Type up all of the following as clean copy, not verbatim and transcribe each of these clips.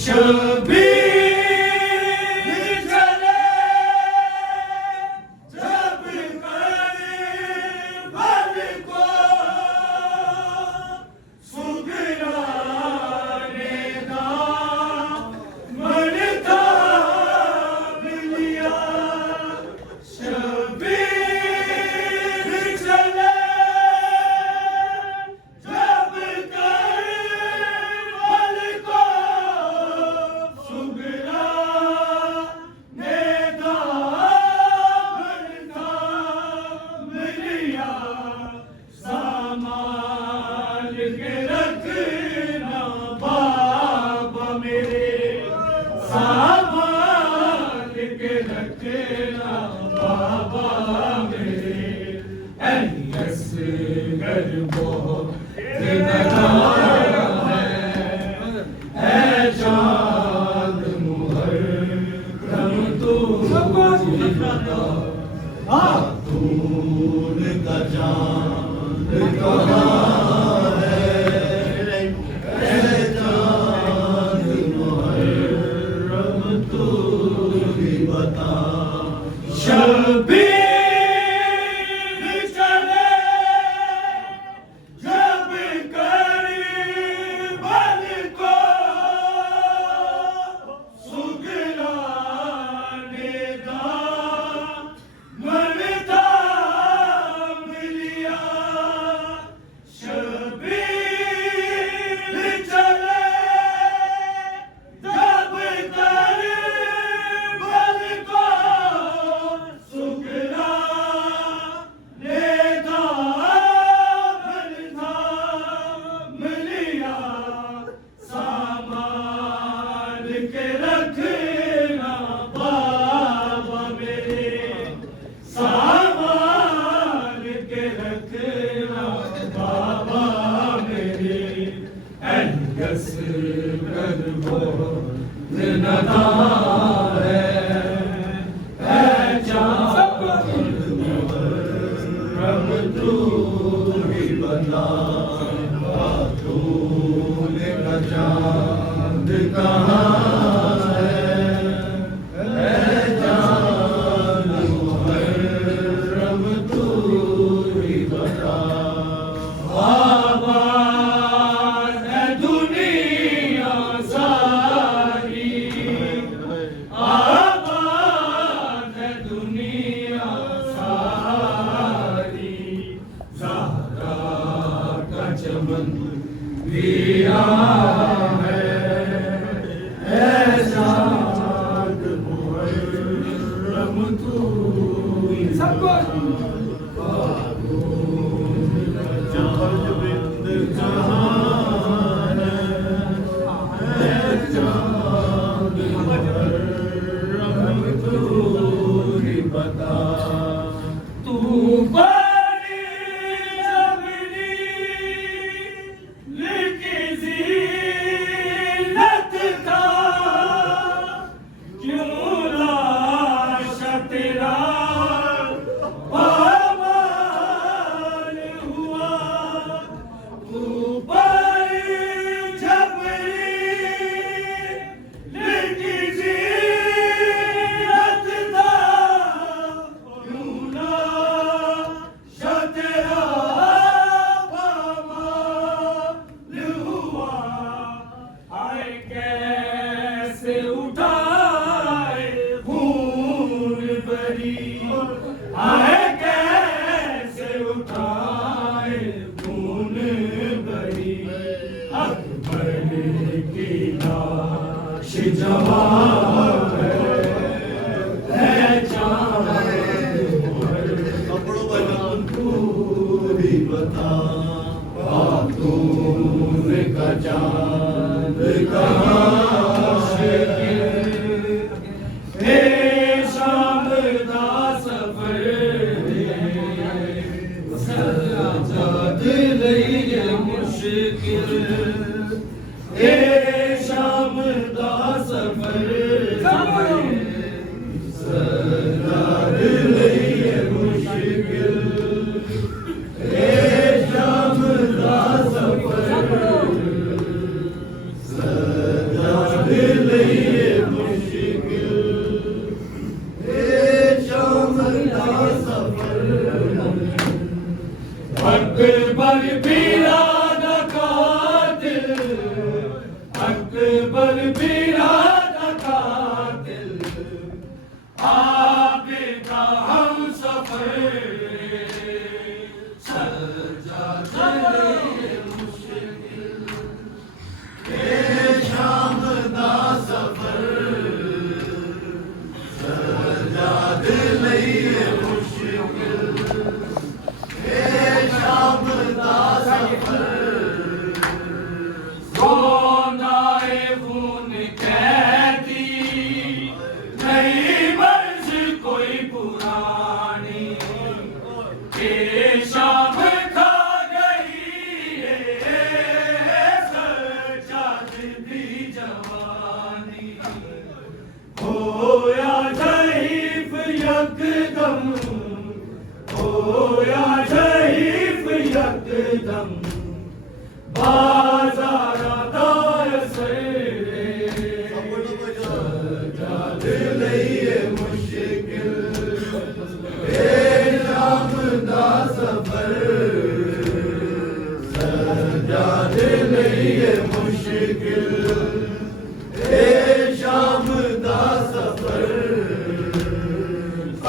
शबीर चले जब करबल को सुगराने दामन थाम लिया। शबीर चले जब करबल को सुगराने दामन थाम लिया। संभाल के रखना बाबा मेरे, संभाल के रखना बाबा मेरे। असगर बहुत नगारा है चाँद मुहर्रम तू बता। खातून का चाँद कहाँ है, चाँद मुहर्रम तू ही बता। शबीर चले जब करबल को सुगराने दामन थाम लिया। शबीर चले जब करबल को सुगराने दामन थाम लिया। संभाल के रखना बाबा मेरे, संभाल के रखना बाबा मेरे। असगर बहुत नदार है चाँद मुहर्रम तू ही बता। खातून का चाँद कहाँ है चाँद मुहर्रम तू ही बता। आबाद है दुनिया सारी, आबाद है दुनिया सारी। ज़हरा का चमन भी है चाँद मुहर्रम तू ही बता। चाँद कहाँ है चाँद मुहर्रम तू ही बता। तू बड़ी जबरी लिखी ज़ीनत का, क्यों लाशा तेरा पामाल हुआ। तू बड़ी जबरी लिखी ज़ीनत का, क्यों लाशा तेरा पामाल हुआ। आए कैसे उठाए खून बरी, आए कैसे उठाए खून बरी। अकबर की लाश जवान है चाँद मुहर्रम तू ही बता। खातून का चाँद कहाँ है शाम दा सफर सजाद लई मुश्किल। शाम दा सफर सजाद लई मुश्किल। शाम दा सफर अकबर बिरादा कातिल, अकबर बिरादा कातिल, आबिदा हम सफर सजादे मुश्किल, शाम दा सफर सजादे लइए मुश्किल, शाम दा सफर सोनाए खून कहती नहीं बरस कोई पुरानी, के शाम खा गई सजाद दी जवानी, होया शहीफ यकदम, होया शहीफ यकदम, बाज़ारा दार से सजाद लइए मुश्किल, शाम दा सफर सजाद लइए मुश्किल, शाम दा सफर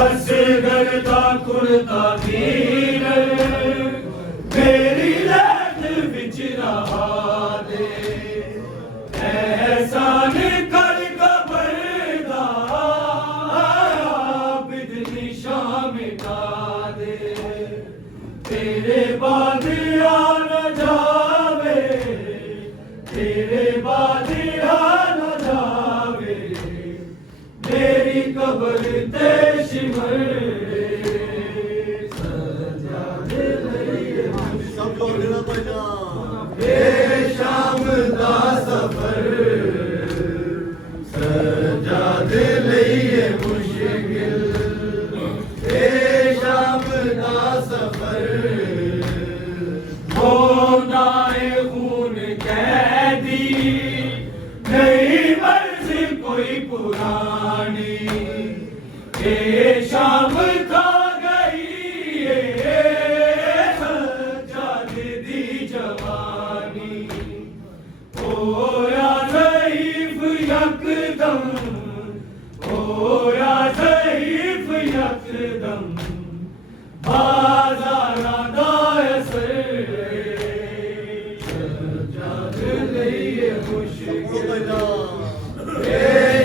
असगर दा कुर्ता वीर मेरी लैट विच रहा दे, एहसान कर कबर दा आबिद निशान मिटा दे, तेरे बाद आ न जावे, तेरे बाद आ न जावे मेरी कबर ते शिमर सजादे लइए शाम दा सफर सजादे लइए मुश्किल, शाम दा सफर होनाए खून कैदी नहीं मर्जी कोई पुरानी, के शाम खा गई सजाद दी जवानी, होया शहीफ यकदम, होया शहीफ यकदम, बाज़ारा दार से सजाद लइए मुश्किल,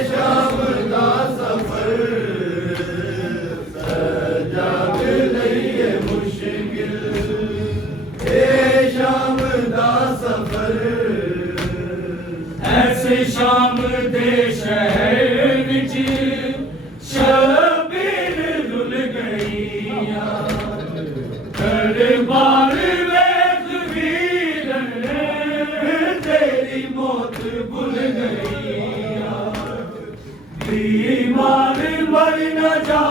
शाम दा सफर सजाद लइए मुश्किल, शाम दा सफर ऐसे शाम दे शहर विच शबीर रुल गईया, दरबार वेख वीर तेरी मौत भुल गईया, बीमार मर न जा